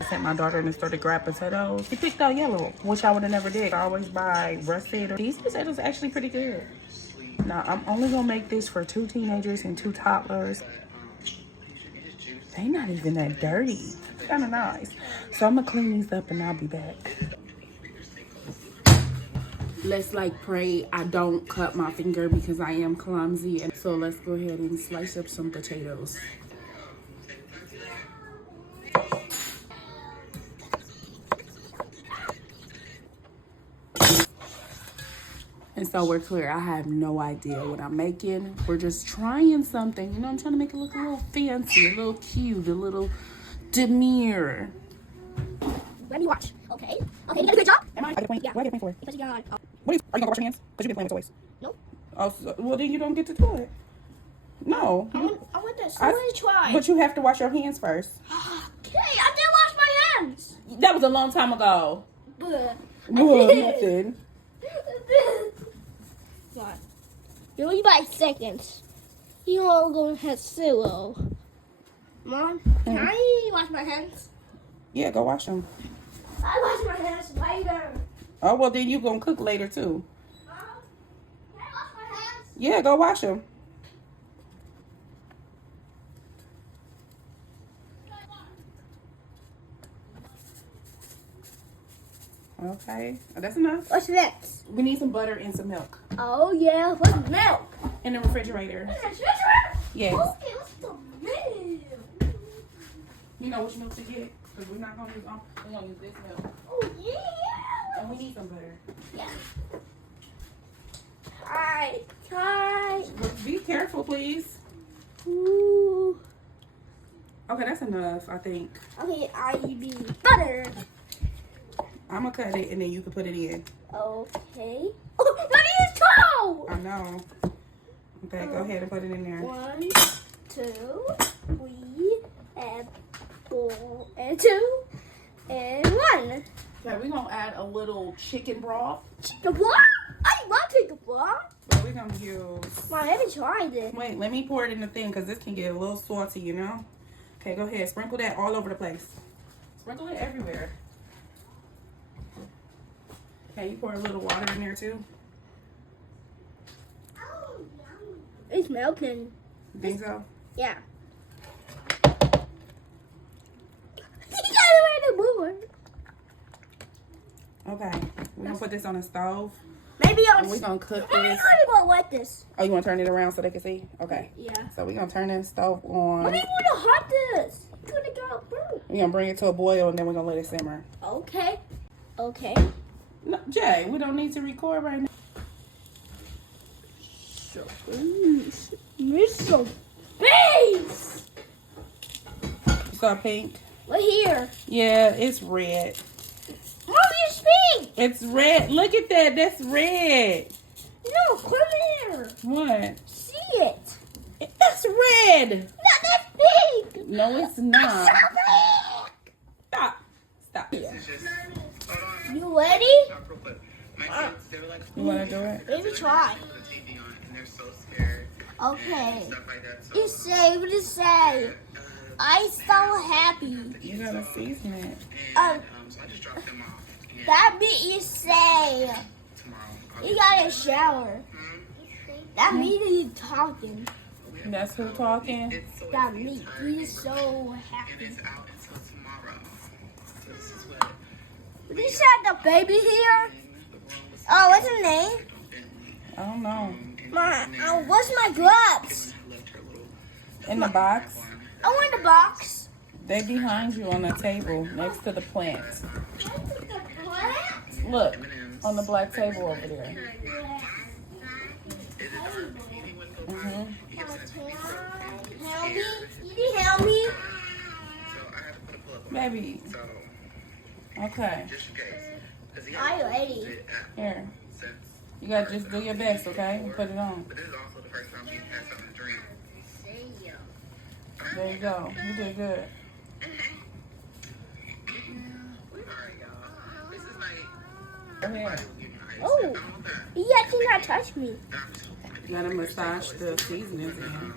I sent my daughter in the store to grab potatoes. She picked out yellow, which I would have never did. I always buy russet. These potatoes are actually pretty good. Now, I'm only gonna make this for 2 teenagers and 2 toddlers. They not even that dirty. Kind of nice. So I'm gonna clean these up and I'll be back. Let's like pray I don't cut my finger because I am clumsy. And so let's go ahead and slice up some potatoes. And so we're clear. I have no idea what I'm making. We're just trying something. You know, I'm trying to make it look a little fancy, a little cute, a little demure. Let me watch. Okay. Okay, you got a good job? Am I? I get a point? Yeah. What do I get a point for? Because you got... What are you gonna wash your hands? Because you've been playing with toys. Nope. Oh, so, well then you don't get to do it. No. I want this. I want to try. But you have to wash your hands first. Okay, I did wash my hands. That was a long time ago. But Nothing. What? You only by seconds. You all going to have zero. Mom, can I wash my hands? Yeah, go wash them. I wash my hands later. Oh, well then you gonna cook later too. Mom, can I wash my hands? Yeah, go wash them. Okay, that's enough. What's next? We need some butter and some milk Oh yeah, what's milk? in the refrigerator. Yes. Okay, what's the milk? You know which milk to get? Because we're not gonna use we're gonna use this milk. Oh yeah. And we need some butter. Yeah. Hi. But be careful, please. Ooh. Okay, that's enough, I think. Okay, I need butter. I'm gonna cut it and then you can put it in. Okay. Oh, that is cold. I know. Okay, go ahead and put it in there. 1, 2, 3, and 4, and 2, and 1. Okay, we're gonna add a little chicken broth. Chicken broth? I love chicken broth. But we're gonna use... Mom, I haven't tried it. Wait, let me pour it in the thing because this can get a little salty, you know? Okay, go ahead. Sprinkle that all over the place. Sprinkle it everywhere. Okay, you pour a little water in there too. It's melting. You think so? Yeah. You got it in the moon. Okay, we're gonna put this on the stove. Maybe I'll. And we're gonna cook Maybe this. I won't like this. Oh, you wanna turn it around so they can see? Okay. Yeah. So we're gonna turn this stove on. Maybe we're gonna hot this. It's gonna go through. We're gonna bring it to a boil and then we're gonna let it simmer. Okay. Okay. No, Jay, we don't need to record right now. You're so big. You saw pink? We're here. Yeah, it's red. Mom, you speak. It's red. Look at that. That's red. No, come here. What? See it. That's red. Not that big. No, it's not. So big. Stop. Stop. You ready? You want to do it? Maybe try. Okay. You say what you say. I so happy. You gotta season it. That means you say you got a shower. That means you talking. That's who talking? That means you so happy. You said the baby here? Oh, what's her name? I don't know. What's my gloves? In the box? I want the box. They behind you on the table next to the plants. Look, on the black table over there. Help me? You need help me? Baby. Okay. Are you ready? Here. You gotta just do your best, okay? And put it on. There you go. You did good. Go ahead. Oh, he actually not touch me. You gotta massage the seasonings in.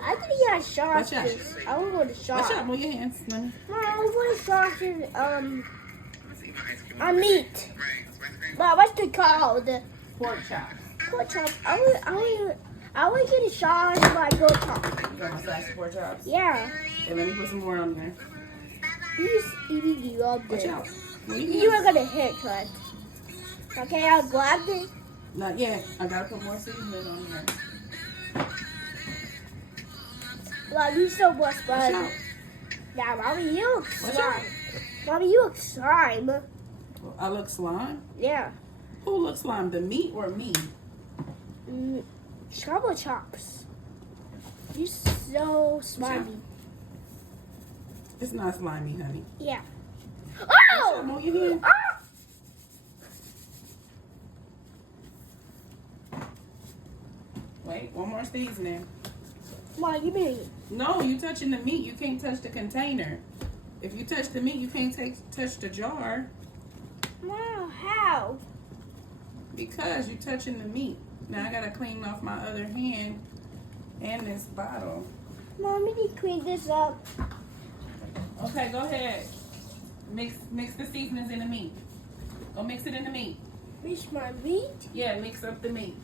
I think he has sausages. I want to go to Watch sauce. out, move your hands. Mom. Mom, I want sausages. On meat. Mom, what's it called? Pork chops. Pork chops. I want to get a sauce for my pork chops. You got my size pork chops? Yeah. Okay, let me put some more on there. He's eating you up Watch there. out. You are gonna hit, cut. Okay, I'll grab it. Not yet. I gotta put more seasoning on here. Mom, you so much Watch fun. out. Yeah, Mommy, you look Watch slime. Mommy, you look slime. I look slime? Yeah. Who looks slime? The meat or me? Scrabble chops. You're so slimy. It's not slimy, honey. Yeah. Watch out, Oh! move your hand. Ah! Wait, one more seasoning. Mom, give me. No, you touching the meat. You can't touch the container. If you touch the meat, you can't touch the jar Wow, how? because you're touching the meat. Now I gotta clean off my other hand and this bottle. Mom, we need to clean this up. Okay, go ahead. Mix the seasonings in the meat. Go mix it in the meat. Mix my meat. Yeah, mix up the meat.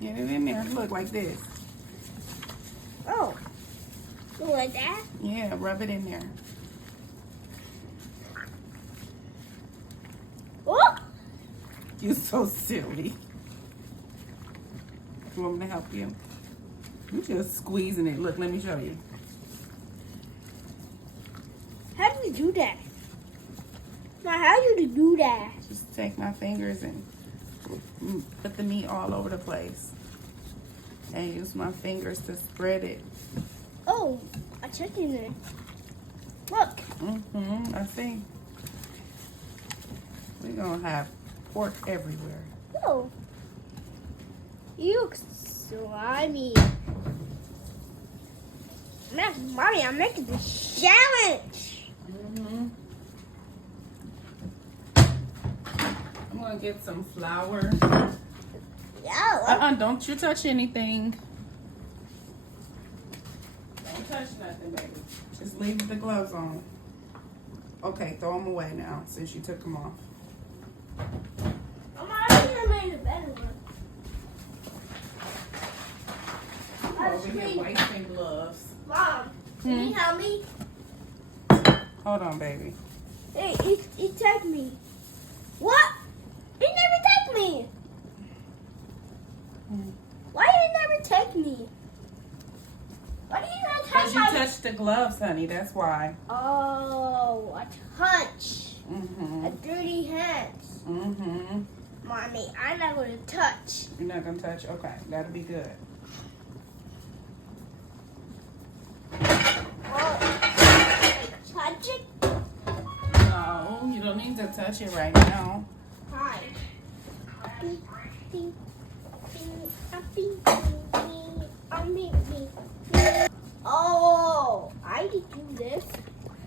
Get it in there. Look like this. Oh. Go like that? Yeah, rub it in there. Oh! You're so silly. You want me to help you? You're just squeezing it. Look, let me show you. How do you do that? Mom, how do you do that? Just take my fingers and put the meat all over the place. And use my fingers to spread it. Oh, a chicken there. Look. I see. We're gonna have pork everywhere. Oh. You look slimy. Mommy, I'm making this challenge. I'm gonna get some flour. Yeah. Don't you touch anything. Don't touch nothing, baby. Just leave the gloves on. Okay, throw them away now since you took them off. I think I made a better one. Over here, wasting gloves. Mom, can you help me? Hold on, baby. Hey, he take me. What? He never take me. Why did he never take me? Why did he not Because touch you my... touched the gloves, honey. That's why. Oh, a touch. A dirty hands. Mommy, I'm not going to touch. You're not going to touch? Okay, that'll be good. Oh, touch it? No, you don't need to touch it right now. Hi. Oh, I did do this.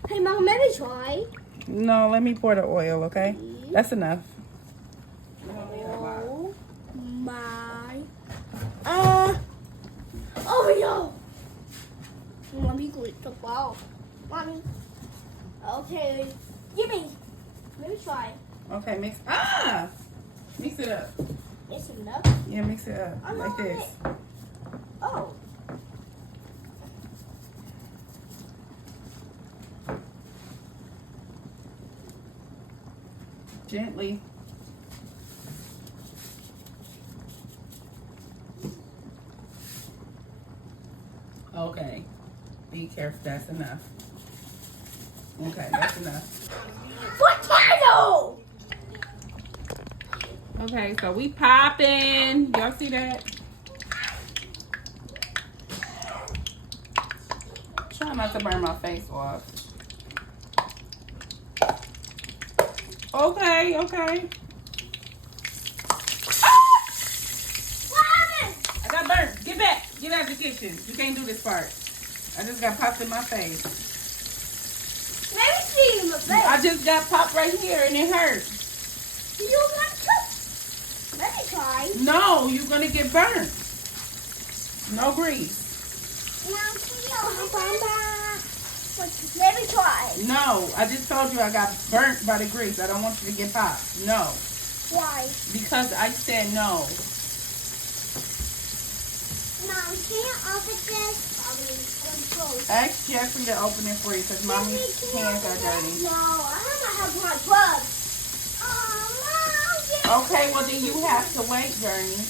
Hey, Mom, let me try. No, let me pour the oil, okay? That's enough. Oh my. Oh no. Mommy, go eat the ball. Mommy. Okay. Give me. Let me try. Okay, mix it up. It's enough. Yeah, mix it up I'm like not this. Oh. Gently. Okay. Be careful. That's enough. Okay, that's enough. Potato! Okay, so we popping. Y'all see that? Try not to burn my face off. Okay, okay. What happened? I got burnt. Get back. Get out of the kitchen. You can't do this part. I just got popped in my face. Let me see my face. I just got popped right here and it hurt. You got touched. Let me try. No, you're gonna get burnt. No grease. Let me try. No, I just told you I got burnt by the grease. I don't want you to get hot. No. Why? Because I said no. Mom, can you open this? Ask Jeffrey to open it for you because mommy's hands are dirty. No, I don't have my gloves. Oh, Mom. Okay, well then you have to wait, Journey.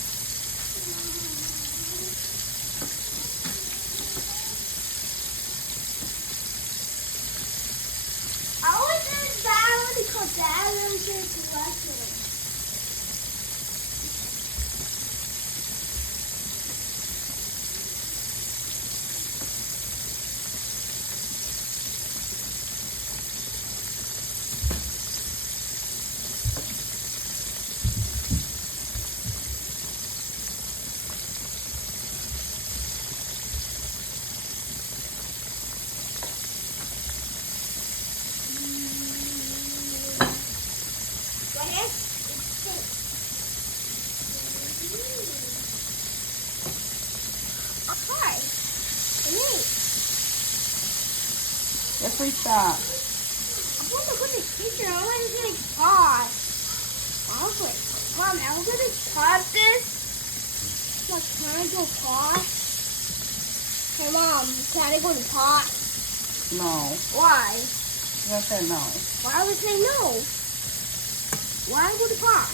I always did that one because Dad really did collecting. Jeffrey, stop. I want to put the picture. I want to get it hot. Mom, I'm going to pop this. Like, can I go pot? Hey, Mom, can I go to pot? No. Why? I said no. Why would I say no? Why go to pot?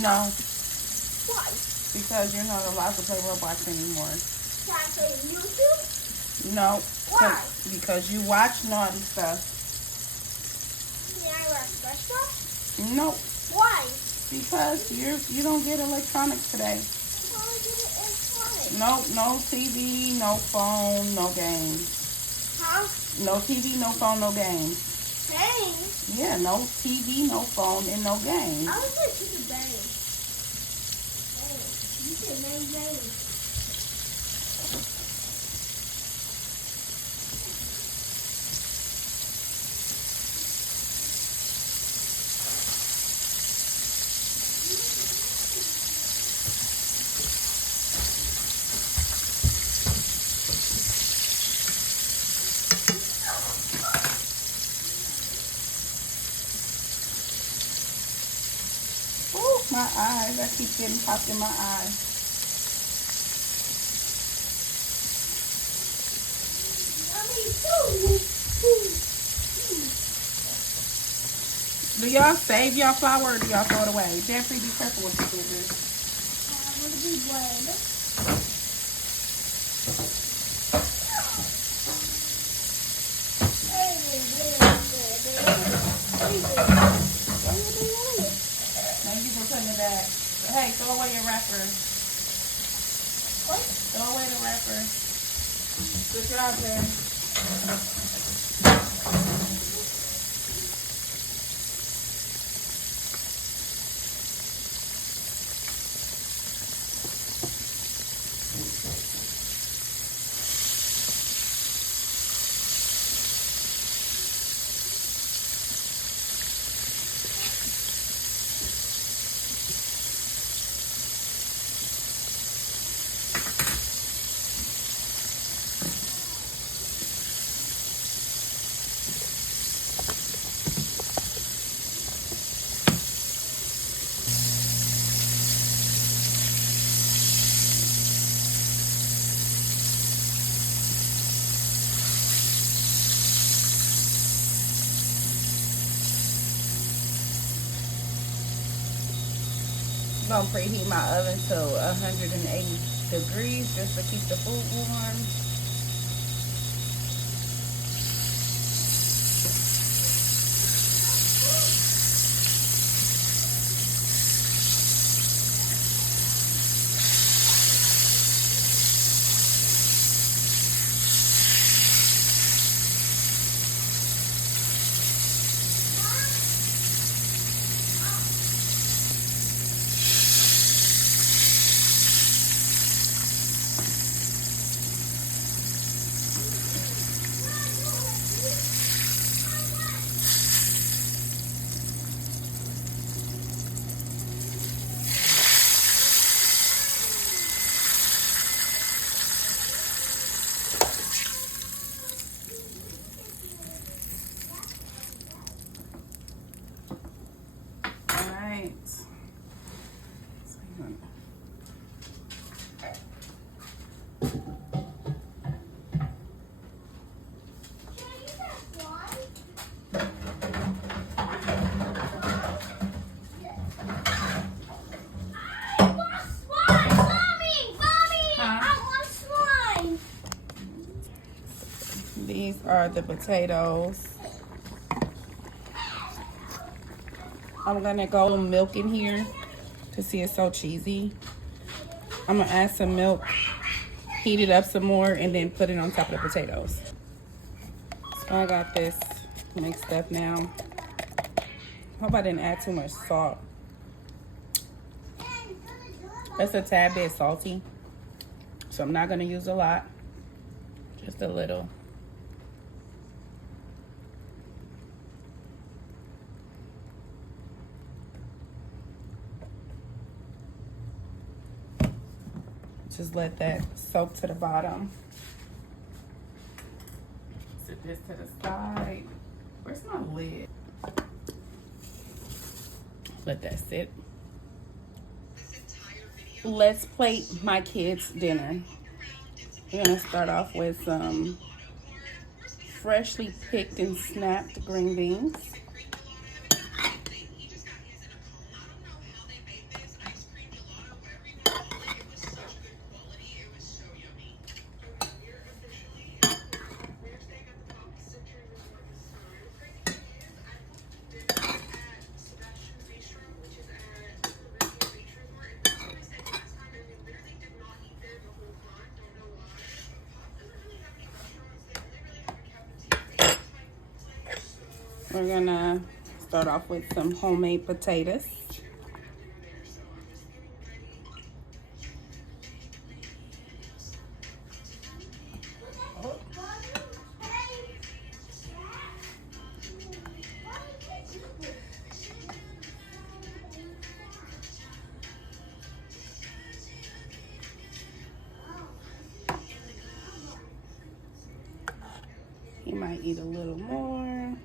No, Why? because you're not allowed to play Roblox anymore. Can I play YouTube? No. Why? Because you watch naughty stuff. Can I wear special? No. Why? Because you don't get electronics today. Why did it inside? No TV, no phone, no games. Huh? No TV, no phone, no games. Dang. Yeah, no TV, no phone, and no games. I was going to keep it bang. You said bang. Ooh, my eyes. I keep getting popped in my eye. Do y'all save y'all flour or do y'all throw it away? Jeffrey, be careful with the scissors. Thank you for putting it back. Hey, throw away your wrapper. What? Throw away the wrapper. Good job, Jen. gonna preheat my oven to 180 degrees just to keep the food warm. Alright. These are the potatoes. I'm gonna go milk in here to see it's so cheesy. I'm gonna add some milk, heat it up some more, and then put it on top of the potatoes. So I got this mixed up now. Hope I didn't add too much salt. That's a tad bit salty, so I'm not gonna use a lot, just a little. Just let that soak to the bottom. Set this to the side. Where's my lid? Let that sit. Let's plate my kids' dinner. We're gonna start off with some freshly picked and snapped green beans. We're gonna start off with some homemade potatoes. He might eat a little more.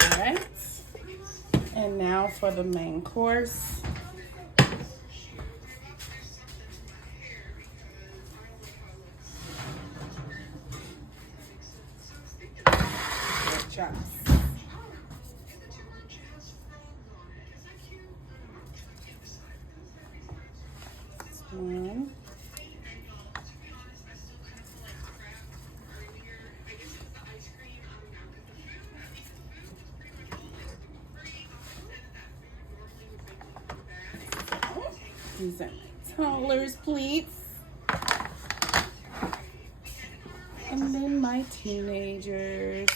Alright, and now for the main course. Pork chops. One. These are my toddlers, please. And then my teenagers.